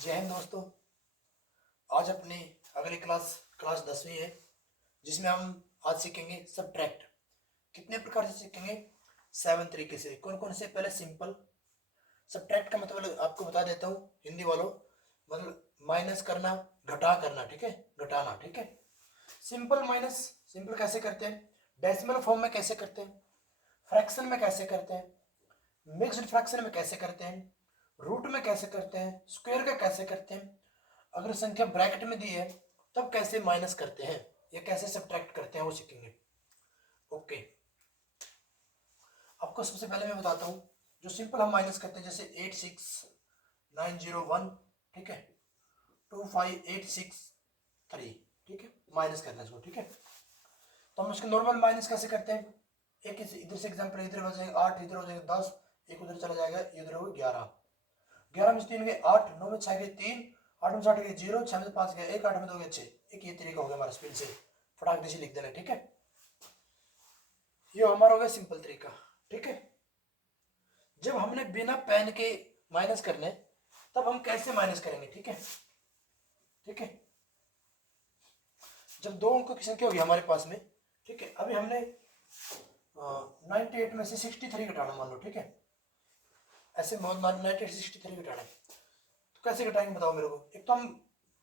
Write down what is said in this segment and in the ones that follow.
जय हिंद दोस्तों। आज अपनी अगली क्लास क्लास 10वीं है, जिसमें हम आज सीखेंगे सब्ट्रैक्ट। कितने प्रकार से सीखेंगे? 7 तरीके से। कौन कौन से? पहले सिंपल। सब्ट्रैक्ट का मतलब आपको बता देता हूँ हिंदी वालों, मतलब माइनस करना, घटा करना, ठीक है, घटाना, ठीक है। सिंपल माइनस, सिंपल कैसे करते हैं, डेसिमल फॉर्म में कैसे करते हैं, फ्रैक्शन में कैसे करते हैं, मिक्स्ड फ्रैक्शन में कैसे करते हैं, रूट में कैसे करते हैं, स्क्वायर का कैसे करते हैं, अगर संख्या ब्रैकेट में दी है तब कैसे माइनस करते हैं या कैसे सब्ट्रैक्ट करते हैं वो सीखेंगे। ओके, आपको सबसे पहले मैं बताता हूँ जो सिंपल हम माइनस करते हैं, जैसे 86901, ठीक है, 25863, ठीक है, माइनस करना है इसको, ठीक है। तो हम इसके नॉर्मल माइनस कैसे करते हैं, एक इधर से एग्जाम्पल, इधर हो जाएंगे 8, इधर हो जाएंगे 10, एक उधर चला जाएगा, इधर हो 11, 11 में 3 गए 8, 9 में 6 गए 3, 8 में 60 गए 0, 6 में 5 गए 1, 8 में 2 गए 6। एक ये तरीका हो गया हमारा स्पीड से फटाक से लिख देना, ठीक है। ये हमारा हो गया सिंपल तरीका, ठीक है। जब हमने बिना पेन के माइनस करने, तब हम कैसे माइनस करेंगे, ठीक है, ठीक है। जब दो अंकों की संख्या होगी हमारे पास में, ठीक है, अभी हमने 98 में से 63 घटाना मान लो, ठीक है, ऐसे 98 से 63 घटाना है, तो कैसे घटाएंगे बताओ मेरे को। एक तो हम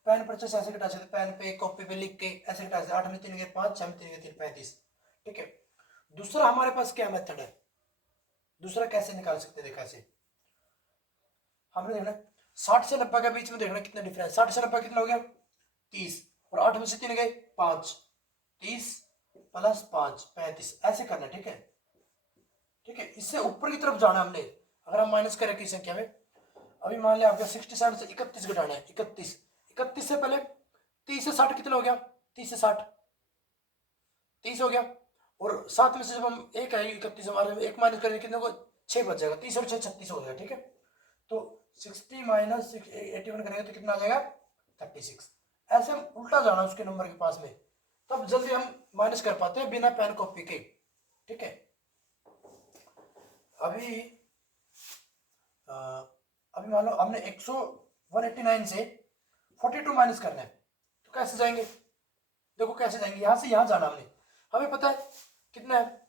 पेन परचेस ऐसे घटा सकते, पेन पे कॉपी पे लिख के ऐसे घटा सकते, 8 में 3 गए 5, 6 में 3 गए 3, 35, ठीक है। दूसरा हमारे पास क्या मेथड है, दूसरा कैसे निकाल सकते हैं, देखा ऐसे हमने देखना 60 से 90 के बीच में देखना कितना डिफरेंस, 60 से 90 कितना हो गया 30, और 8 में से 3 गए 5, 30 प्लस 5 35, ऐसे करना, ठीक है, ठीक है। इससे ऊपर की तरफ जाना हमने, अगर हम माइनस करें किसी संख्या में, अभी मान लिया आपका 67 से 31 घटाना है, 31, 31 से पहले 30 से 60 कितना हो गया, 30 से 60 30 हो गया, और 7 में से जब हम एक है 31 हमारे एक माइनस करेंगे कितने को 6 बच जाएगा, 30 और 6 36 हो जाएगा, ठीक है। तो 60 माइनस 81 करेंगे तो कितना आ जाएगा 36। ऐसे हम उल्टा जाना उसके नंबर के पास में, तब जल्दी हम माइनस कर पाते हैं बिना पेन कॉपी के, ठीक है। अभी अभी मान लो हमने 189 से 42 माइनस करना है, तो कैसे जाएंगे, देखो कैसे जाएंगे, यहां से यहां जाना हमने, हमें पता है कितना है,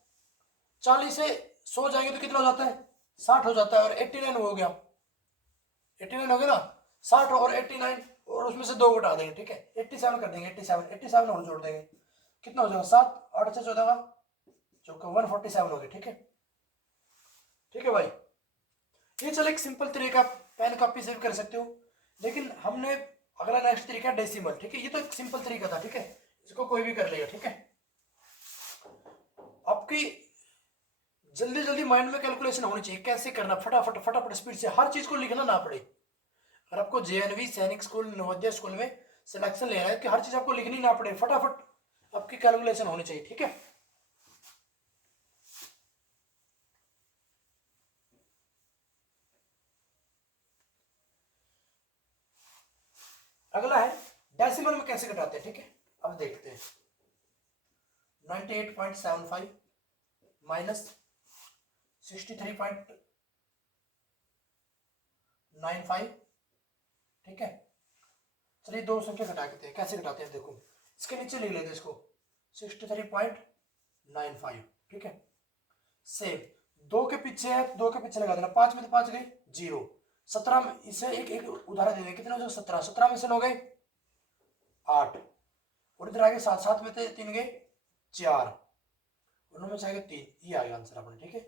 40 से 100 जाएंगे तो कितना हो जाता है 60 हो जाता है, और 89 हो गया, 89 हो गया ना, 60 और 89, और उसमें से 2 घटा देंगे, ठीक है, 87 कर देंगे, 87 और जोड़ देंगे, कितना हो जाएगा 7 8 से 14 चौका 147 हो गया, ठीक है, ठीक है भाई। ये चलो एक सिंपल तरीका, पेन कॉपी से भी कर सकते हो, लेकिन हमने अगला नेक्स्ट तरीका डेसिमल, ठीक है, ये तो एक सिंपल तरीका था, ठीक है, इसको कोई भी कर लेगा, ठीक है। आपकी जल्दी जल्दी माइंड में कैलकुलेशन होनी चाहिए, कैसे करना, फटाफट फटाफट स्पीड से, हर चीज को लिखना ना पड़े। अगर आपको जेएनवी सैनिक स्कूल नवोदय स्कूल में सिलेक्शन लेना है कि हर चीज आपको लिखनी ना पड़े, फटाफट आपकी कैलकुलेशन होनी चाहिए, ठीक है। अगला है डेसिमल में कैसे घटाते हैं, ठीक है, अब देखते हैं। 98.75 माइनस 63.95, ठीक है। चलिए दो संख्या घटा देते हैं, कैसे घटाते हैं देखो, इसके नीचे लिख लेते हैं इसको 63.95, ठीक है। सेम, दो के पीछे है, दो के पीछे लगा देना, 5 में तो 5 गए 0, 17 में इसे एक एक उदाहरण दे दें, कितने हो जाए 17, 17 में से 9 गए 8, और इधर आगे 7, 7 में से 3 गए 4, और 9 में से आगे 3, ये आ गया आंसर अपना, ठीक है,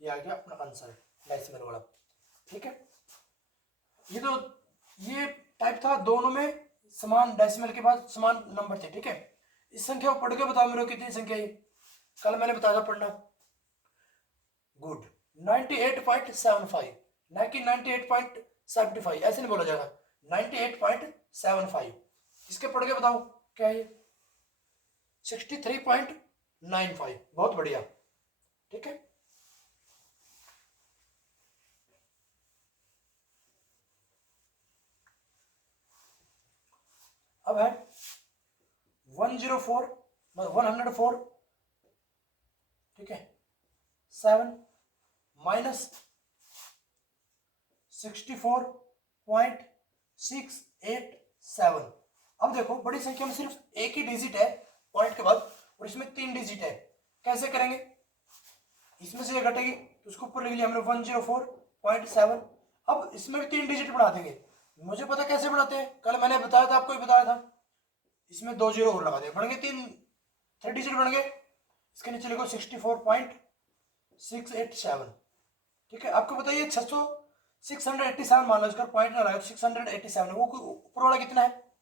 ये आ गया अपना आंसर डेसिमल वाला, ठीक है। ये तो ये टाइप था, दोनों में समान डेसिमल के बाद समान नंबर थे, ठीक है। इस संख्या को पढ़ के बताओ मेरे को कितनी संख्या है, कल मैंने बताया था पढ़ना, गुड, 98.75, ना कि 98.75, ऐसे नहीं बोला जाएगा, 98.75, इसके पढ़ के बताओ क्या है, 63.95, बहुत बढ़िया, ठीक है। अब है 104, 104, ठीक है, 7 माइनस 64.95, 687। अब देखो बड़ी संख्या में सिर्फ एक ही डिजिट है पॉइंट के बाद और इसमें 3 डिजिट है, कैसे करेंगे? इसमें से ये घटेगी तो उसको ऊपर लिख लिया हमने 104.7। अब इसमें भी 3 डिजिट बढ़ा देंगे। मुझे पता कैसे बढ़ाते हैं, कल मैंने बताया था, आपको ही बताया था। इसमें 2 जीरो और लगा दे, बढ़ गए 3 डिजिट बन गए। इसके नीचे लिखो 64.687। ठीक है, आपको बताइए 687 मान लो, इसका पॉइंट ना लगा तो 687, वो ऊपर वाला कितना है?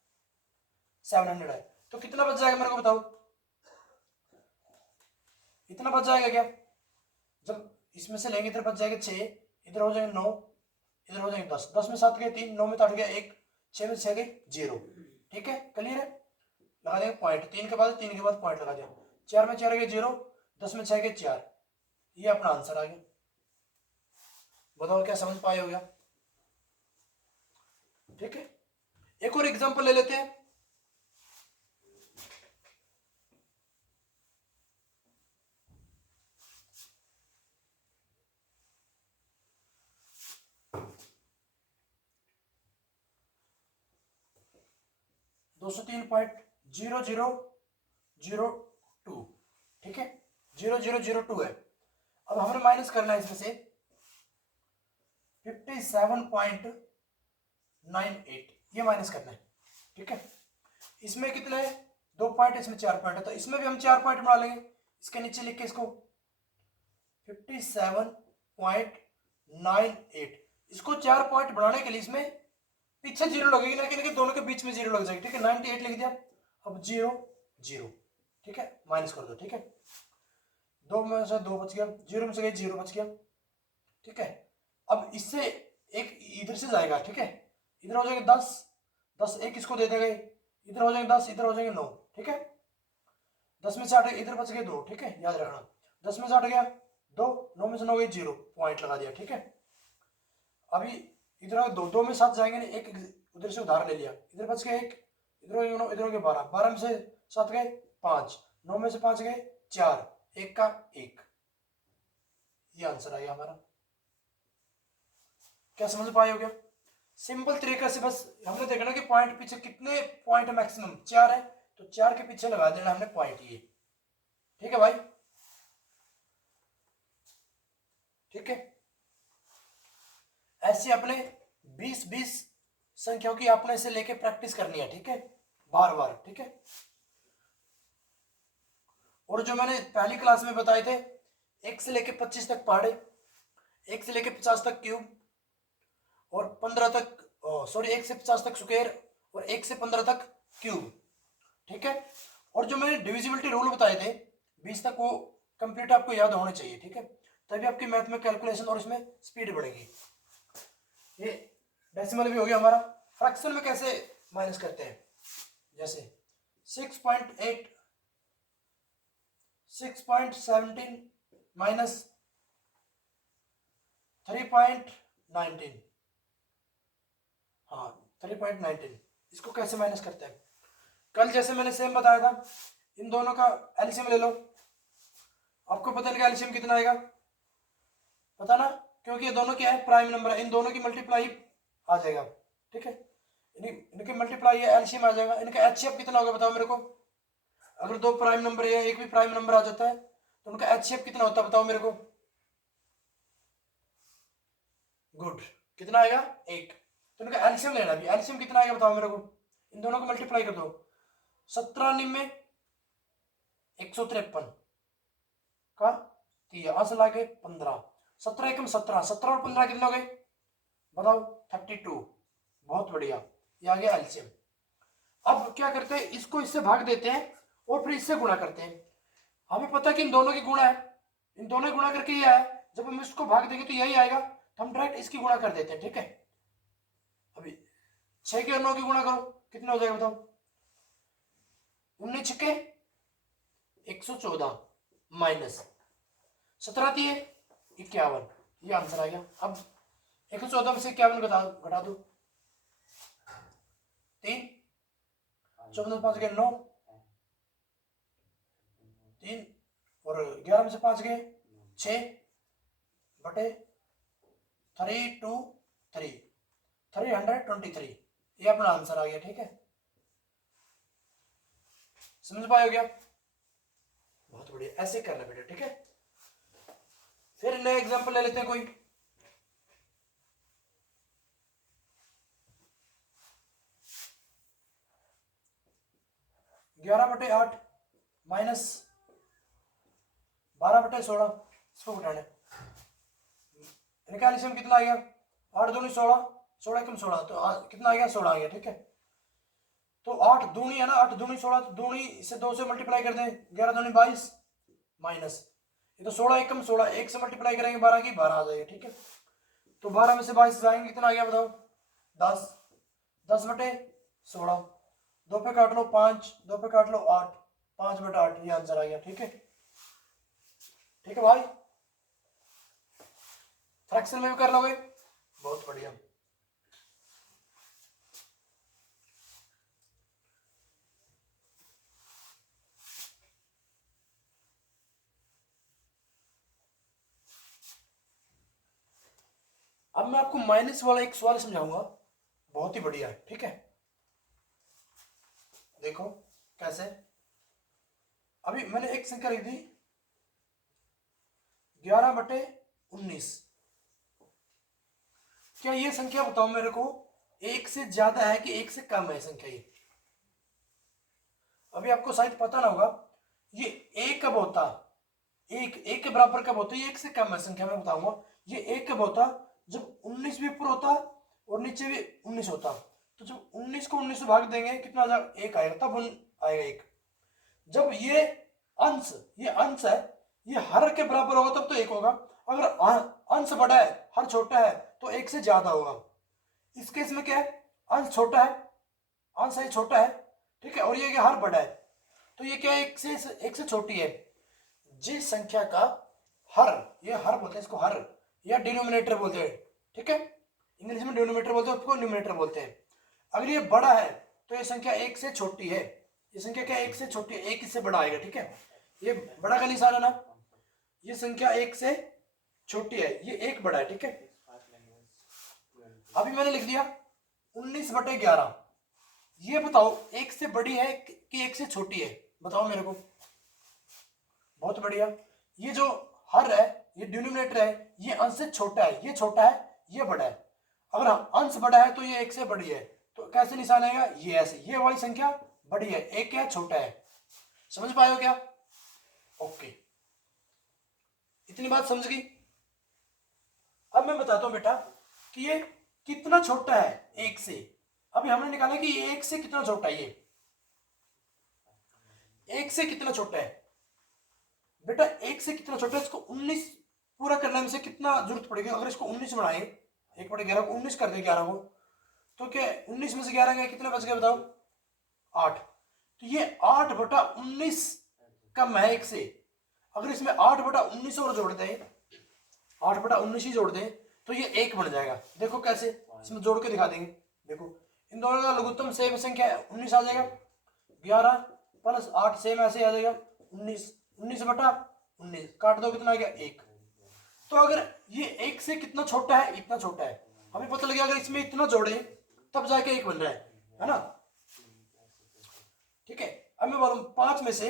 700 है। तो कितना बच जाएगा मेरे को बताओ? इतना बच जाएगा क्या? जब इसमें से लेंगे इधर बच जाएगा 6, इधर हो जाएगा 9, इधर हो जाएगा 10, 10 में 7 गए 3, 9 में 8 गया 1, 6 में 6 गए 0। ठीक है, क्लियर है? लगा देंगे पॉइंट, 3 के बाद पॉइंट लगा दिया, 4 में 4 गए 0, 10 में 6 गए 4। ये अपना आंसर आ गया। बताओ क्या समझ पाए हो गया? ठीक है, एक और एग्जांपल ले लेते हैं। दो सौ 3.0002। ठीक है, 0002 है। अब हमें माइनस करना है इसमें से 57.98, ये माइनस करना है। ठीक है, इसमें कितने है? 2 पॉइंट, इसमें 4 पॉइंट है, तो इसमें भी हम 4 पॉइंट बना लेंगे। इसके नीचे लिख के इसको 57.98, इसको 4 पॉइंट बनाने के लिए इसमें पीछे जीरो लगेगी, लेकिन दोनों के बीच में जीरो लग जाएगी। ठीक है, 98 लिख दिया, अब 0 0। ठीक है, माइनस कर दो। ठीक है, 2 में से 2 बच गया, 0 में से गए 0 बच गया। ठीक है, अब इससे एक इधर से जाएगा। ठीक है, इधर हो जाएगा 10, 10 एक इसको दे देगा, इधर हो जाएगा 10, इधर हो जाएगा 9। ठीक है, 10 में से 8 इधर बच गए 2। ठीक है, याद रखना, 10 में से 8 गया 2, 9 में से 9 गए 0, पॉइंट लगा दिया। ठीक है, अभी इधर 2 में 7 जाएंगे, एक उधर से उधार ले लिया, इधर बच गए 1, इधर हो गए 9, इधर हो गए 12, 12 में से 7 गए 5, 9 में से 5 गए 4, 1 का 1। ये आंसर आ गया हमारा। क्या समझ पाए हो? क्या सिंपल तरीका से बस हमने देखना कि पॉइंट पीछे कितने पॉइंट है, मैक्सिमम 4 है, तो 4 के पीछे लगा देना हमने पॉइंट ये। ठीक है भाई, ठीक है, ऐसे अपने 20-20 संख्याओं की आपने इसे लेके प्रैक्टिस करनी है। ठीक है, बार बार। ठीक है, और जो मैंने पहली क्लास में बताए थे, 1 से लेके 25 तक पहाड़े, 1 से लेके 50 तक क्यूब, और 15 तक, सॉरी 1 से 50 तक स्क्वायर, और 1 से 15 तक क्यूब। ठीक है, और जो मैंने डिविजिबिलिटी रूल बताए थे 20 तक, वो कंप्लीट आपको याद होने चाहिए। ठीक है, तभी आपकी मैथ में कैलकुलेशन और इसमें स्पीड बढ़ेगी। ये डेसिमल भी हो गया हमारा। फ्रैक्शन में कैसे माइनस करते हैं, जैसे 6.17 माइनस 3.19, हाँ 3.19, इसको कैसे माइनस करते हैं? कल जैसे मैंने सेम बताया था, इन दोनों का एलसीएम ले लो। आपको पता नहीं एलसीएम कितना आएगा, पता ना, क्योंकि ये दोनों क्या है, प्राइम नंबर है, इन दोनों की मल्टीप्लाई आ जाएगा। ठीक है, इनकी मल्टीप्लाई है, एलसीएम आ जाएगा। इनका एचसीएफ कितना होगा बताओ मेरे को? अगर 2 प्राइम नंबर है, एक भी प्राइम नंबर आ जाता है, तो उनका एचसीएफ कितना होता है बताओ मेरे को? गुड, कितना आएगा? 1। तो इनका एलसीएम लेना भी, एलसीएम कितना आएगा बताओ मेरे को? इन दोनों को मल्टीप्लाई कर दो, 17 में 153 का, तो ये आंसर आ गए 15। 17 एकम 17, 17 और 15 कितने हो गए बताओ? 32। बहुत बढ़िया, ये आ गया एलसीएम। अब क्या करते हैं, इसको इससे भाग देते हैं और फिर इससे गुणा करते हैं। हमें पता है कि इन दोनों की गुणा है, इन दोनों गुणा करके ये आया, जब हम इसको भाग देंगे तो यही आएगा, तो हम डायरेक्ट इसकी गुणा कर देते हैं। ठीक है, अभी 6 के और 9 की गुणा करो, कितना हो जाएगा बताओ? 19 छक्के 114 माइनस 17 दिए 51, ये आंसर आ गया। अब 114 में से 51 घटा दो, 3, 14 5 गए 9, 3, और 11 में से 5 गए 6 बटे 323, 323, ये अपना आंसर आ गया। ठीक है, समझ पाए हो क्या? बहुत बढ़िया, ऐसे करना बेटा। ठीक है, फिर नया एग्जांपल ले लेते हैं कोई। 11/8 माइनस 12/16, इसको घटाना है। निकालिए कितना आ गया? 8 दूनी 16, 16 कम 16, तो कितना आ गया? 16 आ गया। ठीक है, तो 8 दूनी है ना, 8 दूनी 16, तो दूनी इसे 2 से मल्टीप्लाई कर दें, 11 दूनी 22 माइनस, ये तो 16 एकम 16, 1 से मल्टीप्लाई करेंगे 12 की 12 आ जाएगी। ठीक है, तो 12 में से 22 जाएंगे, कितना आ गया बताओ? 10, 10/16, 2 पे काट लो 5, 2 पे काट लो 8, 5/8, ये आंसर आ गया। ठीक है, ठीक है भाई, फ्रैक्शन में भी कर लोगे, बहुत बढ़िया। अब मैं आपको माइनस वाला एक सवाल समझाऊंगा, बहुत ही बढ़िया है। ठीक है, देखो कैसे। अभी मैंने एक संख्या लिख दी 11/19, क्या ये संख्या बताओ मेरे को एक से ज्यादा है कि एक से कम है संख्या? ये अभी आपको शायद पता ना होगा, ये एक कब होता, एक के बराबर कब होता है? ये एक से कम है संख्या, मैं बताऊंगा। ये एक कब होता? जब 19 भी ऊपर होता और नीचे भी 19 होता। तो जब 19 को 19 से भाग देंगे, कितना आ जाएगा? 1 आएगा, तब आएगा 1। जब ये अंश है, ये हर के बराबर होगा तब तो 1 होगा। अगर अंश बड़ा है, हर छोटा है, तो 1 से ज्यादा होगा। इस केस में क्या है? अंश छोटा है, अंश है छोटा है। ठीक है, और ये हर बड़ा है, तो ये क्या है? 1 से छोटी है। जिस संख्या का हर, ये हर बोलते हैं इसको, हर या डिनोमिनेटर बोलते हैं। ठीक है, इंग्लिश में डिनोमिनेटर बोलते हैं, उसको न्यूमिनेटर बोलते हैं। अगर ये बड़ा है तो ये संख्या 1 से छोटी है। ये संख्या क्या? 1 से छोटी है, 1 इससे बड़ा आएगा। ठीक है, ये बड़ा का निशान है ना, ये संख्या 1 से छोटी है, ये 1 बड़ा है। ठीक है, अभी मैंने लिख दिया 19/11, ये बताओ 1 से बड़ी है कि 1 से छोटी है? बताओ मेरे को। बहुत बढ़िया, ये जो हर है, ये डिनोमिनेटर है, ये अंश से छोटा है, ये छोटा है, ये बड़ा है। अगर अंश बड़ा है तो ये 1 से बड़ी है, तो कैसे निशान आएगा? ये ऐसे, ये वाली संख्या बड़ी है, 1 क्या है? छोटा है। समझ पाए हो क्या? ओके, इतनी बात समझ गई। अब मैं बताता हूं बेटा कि ये कितना छोटा है 1 से। अभी हमने निकाला कि ये 1 से कितना छोटा है, ये 1 से कितना छोटा है बेटा? 1 से कितना छोटा है? इसको 19 पूरा करने में से कितना जरूरत पड़ेगी? अगर इसको 19 बनाए, 1/11 को 19 कर दे 11 को, तो क्या 19 में से 11 गए, कितने बच गए बताओ? 8। तो ये 8/19 कम है 1 से। अगर इसमें 8/19 और जोड़ दें, 8/19 ही जोड़ दें, तो ये 1 बन जाएगा। देखो कैसे, इसमें जोड़ के दिखा देंगे। देखो, इन दोनों का लघुत्तम सेम संख्या 19 आ जाएगा, 11 + 8 सेम ऐसे आ जाएगा 19, 19/19 काट दो, कितना आ गया? 1। तो अगर ये 1 से कितना छोटा है? इतना छोटा है। हमें पता लगे अगर इसमें इतना जोड़े तब जाके 1 बन रहा है ना? ठीक है, अब मैं बोलूं 5 में से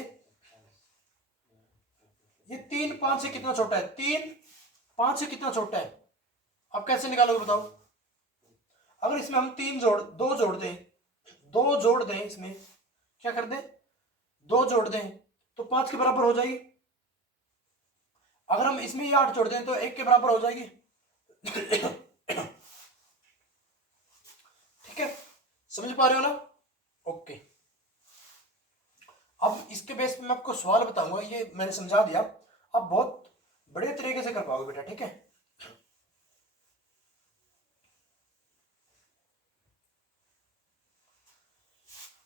ये 3 5 से कितना छोटा है? 3 5 से कितना छोटा है? अब कैसे निकालोगे बताओ? अगर इसमें हम 2 जोड़ दें, 2 जोड़ दें, इसमें क्या कर दें? 2 जोड़ दें तो 5 के बराबर हो जाएगी। अगर हम इसमें ही 8 जोड़ दें तो 1 के बराबर हो जाएगी। ठीक है, समझ पा रहे हो ना? ओके, अब इसके बेस पे मैं आपको सवाल बताऊंगा, ये मैंने समझा दिया, अब बहुत बड़े तरीके से कर पाओगे बेटा। ठीक है,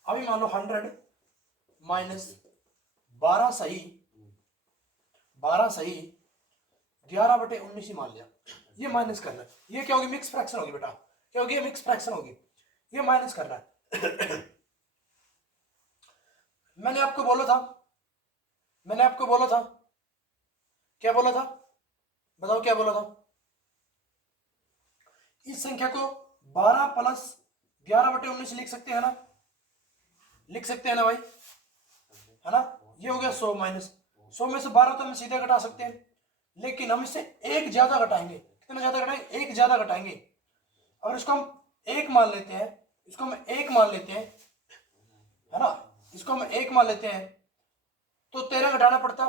अभी मान लो 100 माइनस 12 सही, 11/19 ही मान लिया। ये माइनस करना है, ये क्या होगी? मिक्स फ्रैक्शन होगी बेटा। क्या होगी? मिक्स फ्रैक्शन होगी, ये माइनस करना है। मैंने आपको बोला था, क्या बोला था? बताओ क्या बोला था? इस संख्या को 12 + 11/19 लिख सकते हैं ना, लिख सकते हैं ना भाई, है ना। ये हो गया 100 माइनस 100 में से 12 तो हम सीधे घटा सकते हैं, लेकिन हम इससे एक ज्यादा घटाएंगे। कितना ज्यादा घटाएंगे? एक ज्यादा घटाएंगे। अगर इसको हम एक मान लेते हैं, इसको हम एक मान लेते हैं, है ना, इसको हम एक मान लेते हैं तो 13 घटाना पड़ता,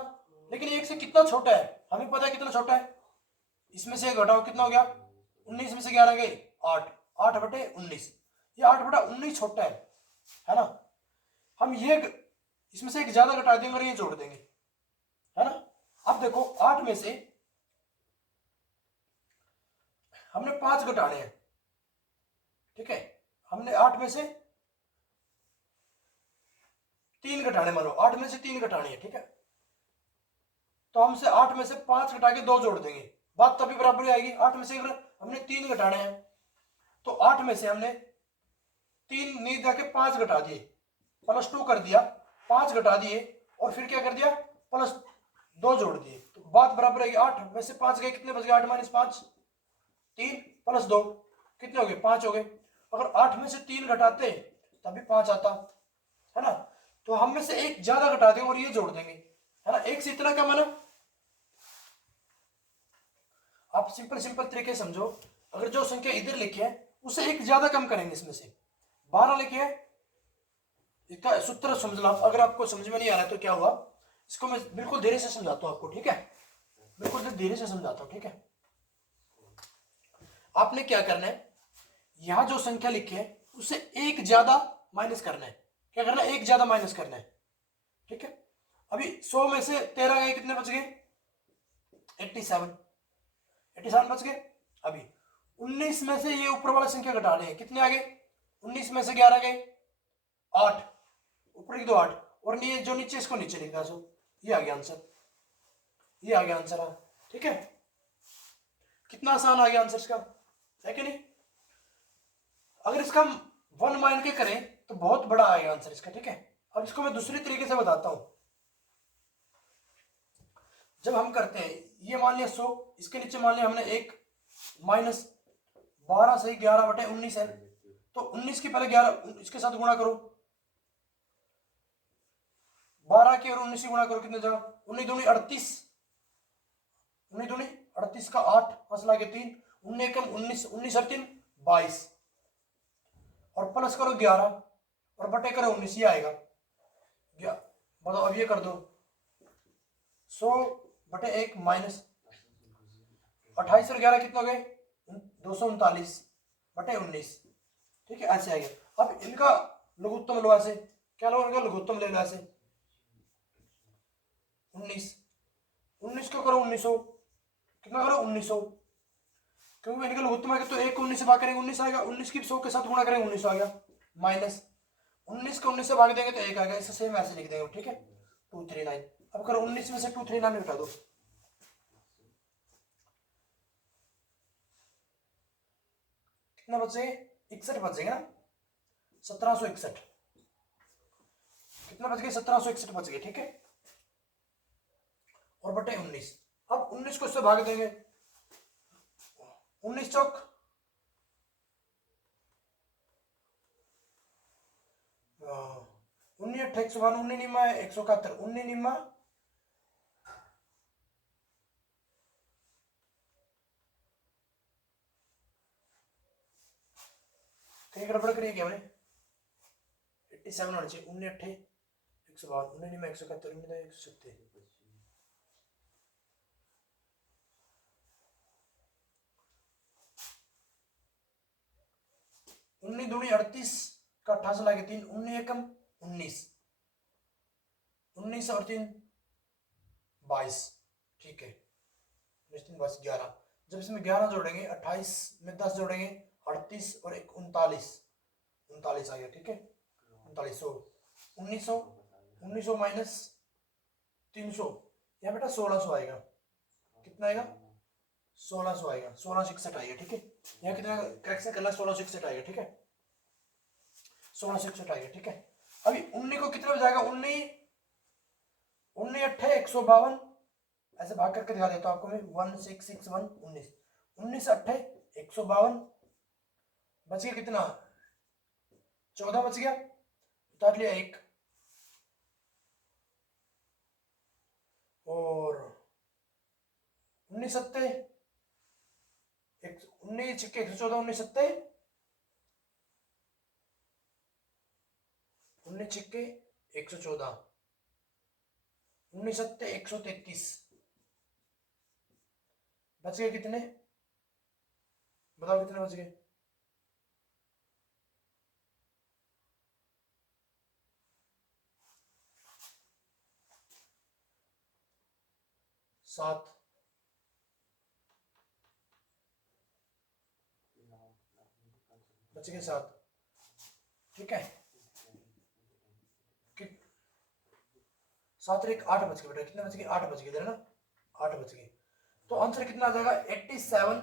लेकिन एक से कितना छोटा है हमें पता है, कितना छोटा है। इसमें से घटाओ, कितना हो गया? 19 में से 11 गए 8, 8/19। ये 8/19 छोटा है ना। हम ये इसमें से एक ज्यादा घटा देंगे और ये जोड़ देंगे, है ना। अब देखो 8 में से हमने 5 घटाने हैं, ठीक है। हमने 8 में से 3 घटाने, मान लो 8 में से 3 घटाने हैं, ठीक है। तो हमसे 8 में से 5 घटा के 2 जोड़ देंगे, बात तभी बराबर आएगी। 8 में से अगर हमने 3 घटाने हैं तो 8 में से हमने 3 नहीं जाके 5 घटा दिए, +2 कर दिया, 5 घटा दिए और फिर क्या कर दिया, +2 जोड़ दिए, तो बात बराबर आएगी। 8 में से 5 गए, कितने बच गए? 8 - 5, 3 + 2 कितने हो गए? 5 हो गए। अगर 8 में से 3 घटाते तभी 5 आता, है ना। तो हम में से एक ज्यादा घटा देंगे और ये जोड़ देंगे, है ना। एक से इतना कम है ना। आप सिंपल तरीके समझो, अगर जो संख्या इधर लिखी है उसे एक ज्यादा कम करेंगे, इसमें से 12 लिखी है, इसका सूत्र समझ लो। अगर आपको समझ में नहीं आ रहा है तो क्या हुआ, इसको मैं बिल्कुल धीरे से समझाता हूं आपको, ठीक है। बिल्कुल धीरे से समझाता हूं, ठीक है। आपने क्या करना है, यहां जो संख्या लिखी है उसे एक ज्यादा माइनस करना है। क्या करना है? एक ज्यादा माइनस करना है, ठीक है। अभी 100 में से 13 गए, कितने बच गए? 87 बच गए। अभी 19 में से ये ऊपर वाला संख्या घटाने हैं, कितने आ गए? 19 में से 11 गए 8, ऊपर की 2 8, और ये जो नीचे, इसको नीचे लिखना। सो ये आ गया आंसर, ये आ गया आंसर, ठीक है। कितना आसान आ गया आंसर इसका, है कि नहीं। अगर इसका हम 1 मान के करें तो बहुत बड़ा आएगा आंसर इसका, ठीक है। अब इसको मैं दूसरी तरीके से बताता हूं। जब हम करते हैं, ये मान लिया 100, इसके नीचे मान लिया हमने एक -12 से 11/19 है, तो 19 की पहले 11 इसके साथ गुणा करो, 12 की और 19 की गुणा करो, कितने जगह? 19 दूनी 38, 19 दूनी 38 का 8, फसला के 3, 19 एकम 19, 19 और 3 22, और प्लस करो 11 और बटे करो 19, ये आएगा। बताओ अब ये कर दो, 100/1 माइनस 28 और 11 कितने हो गए? 239/19, ठीक है। ऐसे आएगा। अब इनका लघुत्तम लो, ऐसे क्या लो? इनका लघुत्तम ले लो, ऐसे 19 को करो 1900, कितना करो? 1900, क्योंकि इनका लघुत्तम आएगा तो 1 को 19 से भाग करेंगे 19 आएगा, 19 की 100 के साथ गुणा करेंगे 19 आ गया, माइनस 19 को 19 से भाग देंगे तो 1 आएगा। इसे सेम ऐसे लिख देंगे, ठीक है। 239, अब करो 19 में से 239 घटा दो, कितना बचेगा? 61 बचेगा ना, 1761, कितना बच गए? 1761 बच गए, ठीक है। और बटे 19, अब 19 को इससे भाग देंगे, 19 चौक 19 अट्ठे 152, 19 निम्मा 171, 19 निम्मा कहीं गड़बड़ करिए क्या मैंने? 87 होना चाहिए, 19 अट्ठे 152, 19 निम्मा 171, 19 170, 19 दूनी 38 का 88 लाके 3, 19 एकम 19, 19 और 3 22, ठीक है। 19 3 22 11, जब इसमें 11 जोड़ेंगे, 28 में 10 जोड़ेंगे 38 और 1 39, 39 आ गया, ठीक है। 3900, 1900 माइनस 300, यहाँ बेटा 1600 आएगा, कितना आएगा? 1600 आएगा, 1661 आएगा, ठीक है। यहाँ कितना करेक्शन करना? 1661 आएगा, ठीक है। 1661 आएगा, ठीक है। अभी 19 को कितना हो जाएगा? 19 अट्ठे 152, ऐसे भाग करके दिखा देता हूं आपको मैं, 1661, 19 अट्ठे 152, बच गया कितना? 14 बच गया, उतार लिया 1, और 19 सत्ते 19 छिक्के 114, 19 सत्ते 19 छिक्के 114, 19 सत्ते 133, बच गए कितने, बताओ कितने बच गए? 7, बच गए 7, ठीक है। 7 और 1 8 बच गए बेटा, कितने बच गए? 8 बच गए इधर ना, 8 बच गए। तो आंसर कितना आ जाएगा? 87,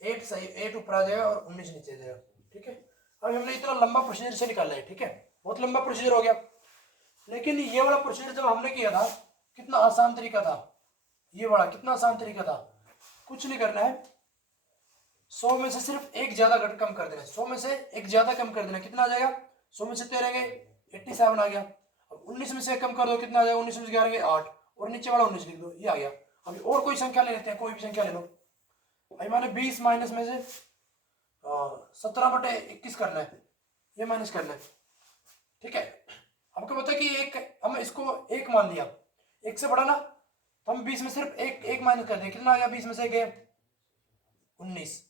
8 सही, 8 ऊपर आ जाएगा और 19 नीचे आ जाएगा, ठीक है। अब हमने इतना लंबा प्रोसीजर से निकाला है, ठीक है, बहुत लंबा प्रोसीजर हो गया, लेकिन ये वाला प्रोसीजर जब हमने किया था कितना आसान तरीका था, ये वाला कितना आसान तरीका था। कुछ नहीं करना है, 100 में से सिर्फ एक ज्यादा घट कम कर देना, 100 में से एक ज्यादा कम कर देना, कितना आ जाएगा? 100 में से 13 गए 87 आ गया। अब 19 में से कम कर दो, कितना आ जाएगा? 19 में से 11 गए 8, और नीचे वाला 19 लिख दो, ये आ गया। अभी और कोई संख्या ले लेते हैं, कोई भी संख्या ले लो। अभी माने 20 माइनस में से 17/21 करना है, ये माइनस करना है, ठीक है। हमको पता है कि एक, हम इसको 1 मान लिया, 1 से बड़ा ना, तो हम 20 में सिर्फ एक माइनस कर दें, कितना आ गया? 20 में से गए 19,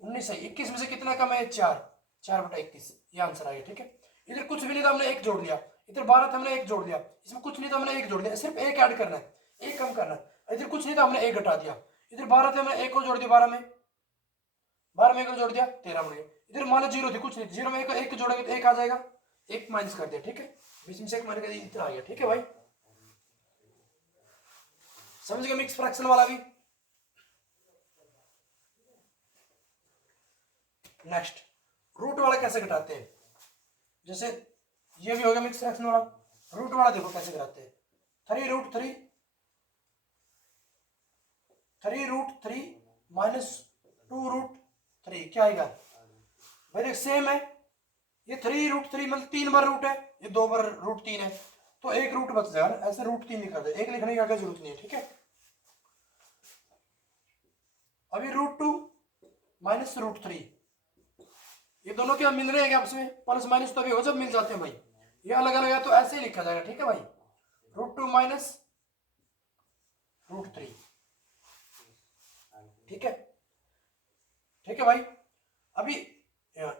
19 है, 21 में से कितना कम है? 4/21, ये आंसर आ गया, ठीक है। इधर कुछ भी नहीं था, हमने 1 जोड़ लिया, इधर 12 था, हमने 1 जोड़ दिया, इसमें कुछ नहीं था, हमने 1 जोड़ दिया, सिर्फ 1 ऐड करना है, 1 कम करना है। इधर कुछ नहीं था, हमने 1 घटा दिया, इधर 12 थे, हमने 1 को जोड़ दिया, 12 में 1 को जोड़ दिया, 13 बन गया। इधर मान लो 0 थी, कुछ नहीं, 0 में 1 जोड़ेंगे तो 1 आ जाएगा, 1 माइनस कर दिया, ठीक है, 20 में से 1 माइनस कर दिया, इतना आ गया, ठीक है भाई। समझ गए मिक्स फ्रैक्शन वाला भी? नेक्स्ट, रूट वाला कैसे घटाते हैं? जैसे ये भी हो गया मिक्स फ्रैक्शन वाला, रूट वाला देखो कैसे घटाते हैं। 3√3 3√3 माइनस 2√3 क्या आएगा भाई? देख सेम है, ये 3√3 मतलब 3 बार रूट है, ये 2 बार √3 है, तो 1 रूट बच जाएगा ना, ऐसे √3 लिखा दे, 1 लिखने की आगे जरूरत नहीं है, ठीक है। अभी √2 माइनस √3, ये दोनों क्या मिल रहे हैं क्या आपस में? प्लस माइनस तो अभी हो जब मिल जाते हैं भाई, ये अलग अलग है तो ऐसे ही लिखा जाएगा, ठीक है भाई। √2 माइनस √3, ठीक है, ठीक है भाई। अभी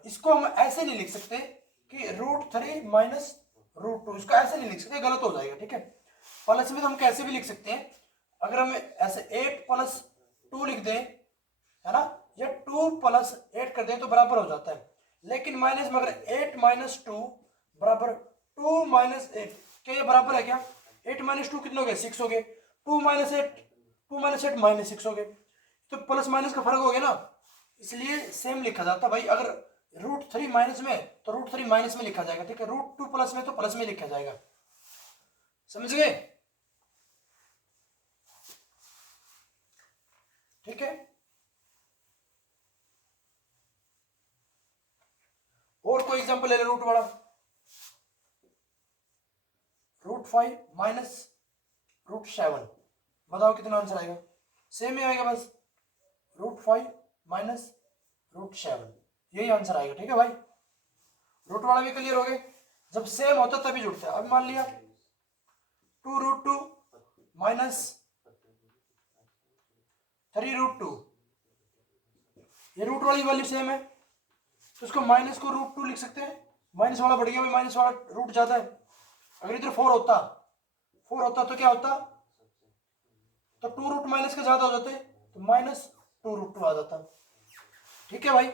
इसको हम ऐसे नहीं लिख सकते कि √3 माइनस √2, इसको ऐसे नहीं लिख सकते, गलत हो जाएगा, ठीक है। प्लस में तो हम कैसे भी लिख सकते हैं, अगर हम ऐसे 8 + 2 लिख दें, है ना, या 2 + 8 कर दें तो बराबर हो जाता है। लेकिन माइनस में अगर 8 - 2 बराबर 2 - 8, क्या ये बराबर है क्या? 8 - 2 कितने हो गए? 6 हो गए। 2 - 8 -6 हो गए, तो प्लस माइनस का फर्क हो गया ना, इसलिए सेम लिखा जाता भाई। अगर √3 माइनस में तो √3 माइनस में लिखा जाएगा, ठीक है। √2 प्लस में तो प्लस में लिखा जाएगा, समझ गए? ठीक है। और कोई एग्जांपल ले ले रूट वाला, √5 माइनस √7, बताओ कितना आंसर आएगा? सेम ही आएगा बस, √5 माइनस √7, यही आंसर आएगा, ठीक है भाई। रूट वाला भी क्लियर हो गए, जब सेम होता तभी जुड़ता है। अब मान लिया 2√2 माइनस 3√2, ये रूट वाली वैल्यू सेम है, तो उसको माइनस को √2 लिख सकते हैं, माइनस वाला बढ़ गया भाई, माइनस वाला रूट ज्यादा है। अगर इधर 4 होता तो क्या होता? तो 2 रूट माइनस के ज्यादा हो जाते, तो माइनस 2√2 आ जाता, ठीक है भाई।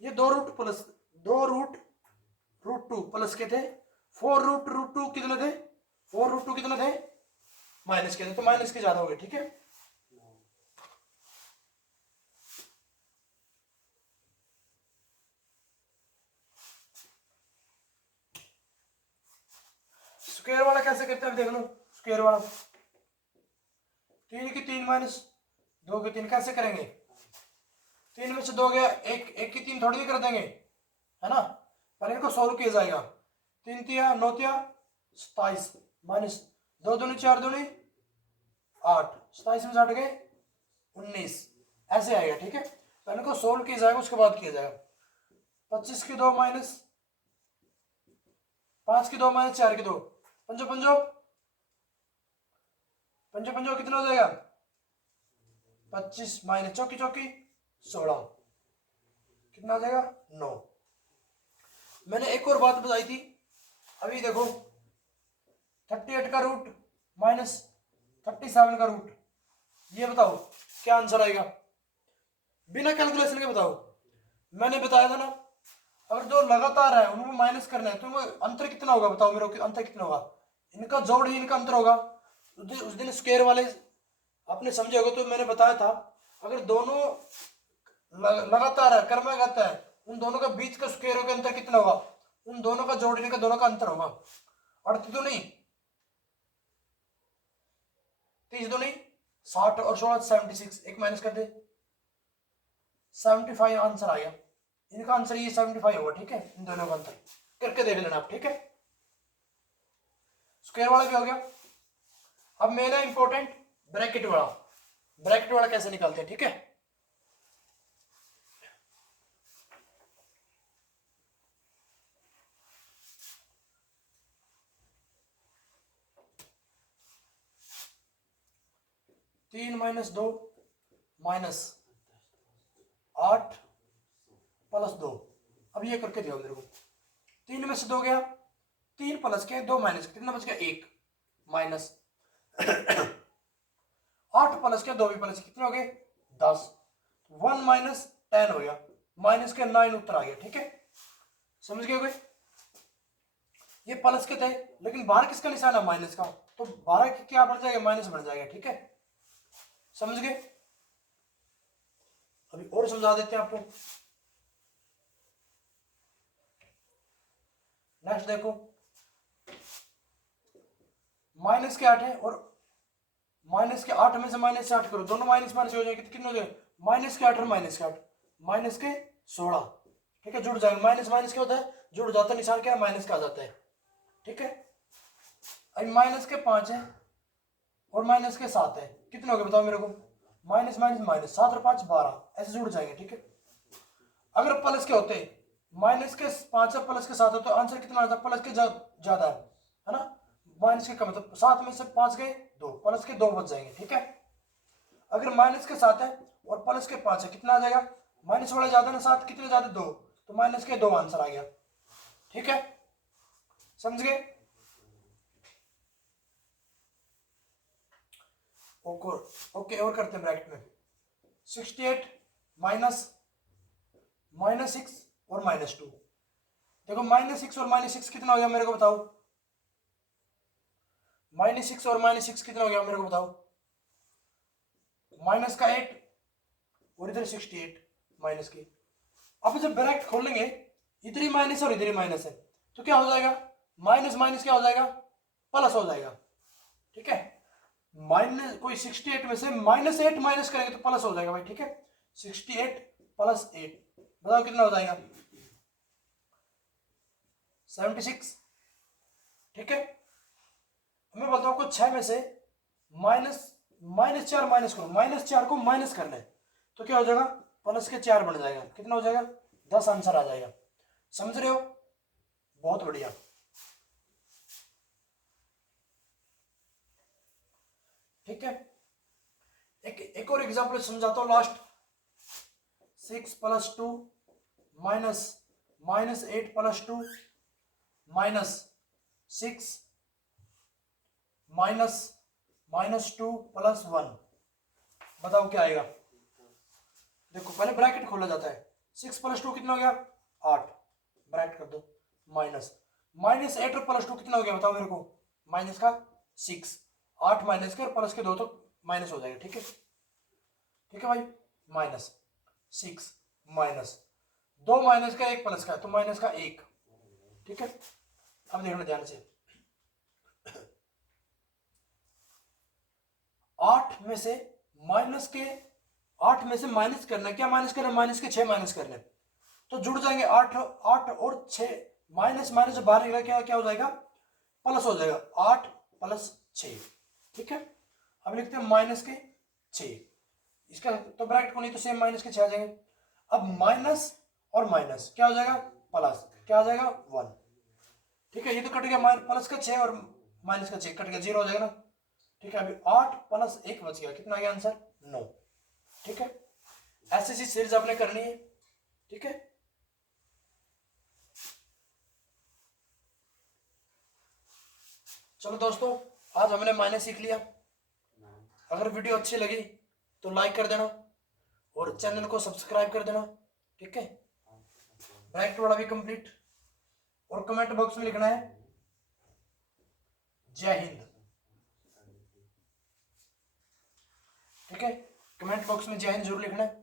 ये 2 रूट प्लस 2 रूट √2 प्लस के थे, 4 रूट √2 कितने थे? 4 √2 कितने थे? माइनस के थे, तो माइनस के ज्यादा हो गए, ठीक है। स्क्वायर वाला कैसे करते हैं देख लो। स्क्वायर वाला 3 की 3 माइनस 2 की 3 कैसे करेंगे? 3 में से 2 गया, एक की 3 थोड़ी भी कर देंगे, है ना। पहले इनको सोल्व किया जाएगा। 3 तिया 9 तिया 27 माइनस 2 दूनी 4 दूनी 8, 27 में 60 गए 19, ऐसे आएगा। ठीक है, पहले इनको सोल्व किया जाएगा, उसके बाद किया जाएगा। 25 की 2 माइनस 5 की 2 माइनस 4 की 2, पंजो पंजो पंजो पंजो कितना हो जाएगा 25 माइनस चौकी चौकी 16, कितना हो जाएगा 9। मैंने एक और बात बताई थी, अभी देखो 38 का रूट माइनस 37 का रूट, ये बताओ क्या आंसर आएगा, बिना कैलकुलेशन के बताओ। मैंने बताया था ना, अगर दो लगातार है उनको माइनस करना है तो अंतर कितना होगा बताओ मेरे को, अंतर कितना होगा, इनका जोड़ ही इनका अंतर होगा। उस दिन स्क्वायर वाले आपने समझे होगा, तो मैंने बताया था अगर दोनों लगातार है क्रमागत है, उन दोनों का बीच का स्क्वायर होगा, अंतर कितना होगा, उन दोनों का जोड़ने का दोनों का अंतर होगा। 38 तो नहीं 30 तो नहीं 60 और 16 76, एक माइनस कर दे 75 आंसर आया। इनका आंसर ये 75 होगा। ठीक है, इन दोनों का अंतर करके देख लेना आप। ठीक है, स्क्वायर वाला भी हो गया। अब मेरा इंपॉर्टेंट ब्रैकेट वाला, ब्रैकेट वाला कैसे निकालते हैं। ठीक है, तीन माइनस 2 माइनस 8 प्लस 2, अब ये करके दिया मेरे को, 3 में से 2 गया, 3 प्लस के 2 माइनस के कितना बच गया 1 माइनस 8 प्लस के 2 भी प्लस कितने हो गए 10, 1 माइनस 10 हो गया, माइनस के 9 उत्तर आ गया। ठीक है, समझ गए कोई, ये प्लस के थे लेकिन बाहर किसका निशान है माइनस का, तो बाहर क्या बढ़ जाएगा माइनस बढ़ जाएगा। ठीक है, समझ गए। अभी और समझा देते हैं आपको। नेक्स्ट देखो, माइनस के 8 है और माइनस के 8 में से माइनस से 8 करो, दोनों माइनस माइनस हो जाएंगे, कितने हो जाएंगे माइनस के 8 और माइनस के 8 माइनस के 16। ठीक है, जुड़ जाएंगे, माइनस माइनस क्या होता है जुड़ जाता है, निशान क्या है माइनस का आ जाता है। ठीक है, अब माइनस के 5 है और माइनस के 7 है, कितने हो गए बताओ मेरे को, माइनस माइनस माइनस 7 और 5 12, ऐसे जुड़ जाएंगे। ठीक है, अगर प्लस के होते माइनस के 5 और प्लस के 7 तो आंसर कितना आता, प्लस के ज्यादा है ना, माइनस के कम है, तो 7 में से 5 गए 2, प्लस के 2 बच जाएंगे। ठीक है, अगर माइनस के 7 है और प्लस के 5 है, कितना आ जाएगा, माइनस वाला ज्यादा ना 7, कितने ज्यादा 2, तो माइनस के 2 आंसर आ गया। ठीक है, समझ गए। ओके, और करते हैं ब्रैकेट में 68 माइनस माइनस 6 और माइनस 2, देखो माइनस 6 और माइनस 6 कितना हो गया मेरे को बताओ, माइनस 6 और माइनस 6 कितना हो गया मेरे को बताओ, माइनस का 8 और इधर 68 माइनस की। अब जब ब्रैकेट खोलेंगे इधर ही माइनस और इधर ही माइनस है, तो क्या हो जाएगा माइनस माइनस क्या हो जाएगा प्लस हो जाएगा। ठीक है, माइनस कोई 68 में से माइनस 8 माइनस करेंगे तो प्लस हो जाएगा भाई। ठीक है, 68 प्लस 8 बताओ कितना हो जाएगा 76। ठीक है, मैं बोलता हूं आपको 6 में से माइनस 4 माइनस करो, माइनस 4 को माइनस करना है तो क्या हो जाएगा प्लस के 4 बन जाएगा, कितना हो जाएगा 10 आंसर आ जाएगा। समझ रहे हो, बहुत बढ़िया। ठीक है, एक और एग्जांपल समझाता हूं last, 6 plus 2 minus minus 8 plus 2 minus 6 minus minus 2 plus 1, बताओ क्या आएगा। देखो पहले ब्रैकेट खोला जाता है, 6 प्लस 2 कितना हो गया 8, ब्रैकेट कर दो, माइनस माइनस 8 और प्लस 2 कितना हो गया बताओ मेरे को, माइनस का 6, 8 माइनस के और प्लस के 2 तो माइनस हो जाएगा। ठीक है, ठीक है भाई, माइनस 6 माइनस 2 माइनस का 1 प्लस का, तो माइनस का 1। ठीक है, अब देखना ध्यान से, 8 में से माइनस के 8 में से माइनस करना, क्या माइनस करना, माइनस के 6 माइनस करना, तो जुड़ जाएंगे 8 8 और 6 माइनस माइनस जब बाहर निकला क्या क्या हो जाएगा, प्लस हो जाएगा, 8 + 6। ठीक है, अब लिखते हैं माइनस के 6, इसका तो ब्रैकेट को नहीं तो सेम माइनस के 6 आ जाएंगे। अब माइनस और माइनस क्या हो जाएगा, प्लस, क्या हो जाएगा 1। ठीक है, ये तो कट गया, प्लस का 6 और माइनस का 6 कट गया, 0 हो जाएगा ना। ठीक है, अभी 8 + 1 बच गया, कितना आ गया आंसर, 9। ठीक है, ऐसी सी सीरीज आपने करनी है। ठीक है, चलो दोस्तों, आज हमने माइनस सीख लिया। अगर वीडियो अच्छी लगी तो लाइक कर देना और चैनल को सब्सक्राइब कर देना। ठीक है, ब्रैकेट वाला भी कंप्लीट, और कमेंट बॉक्स में लिखना है जय हिंद। ठीक है, कमेंट बॉक्स में जय हिंद जरूर लिखना है।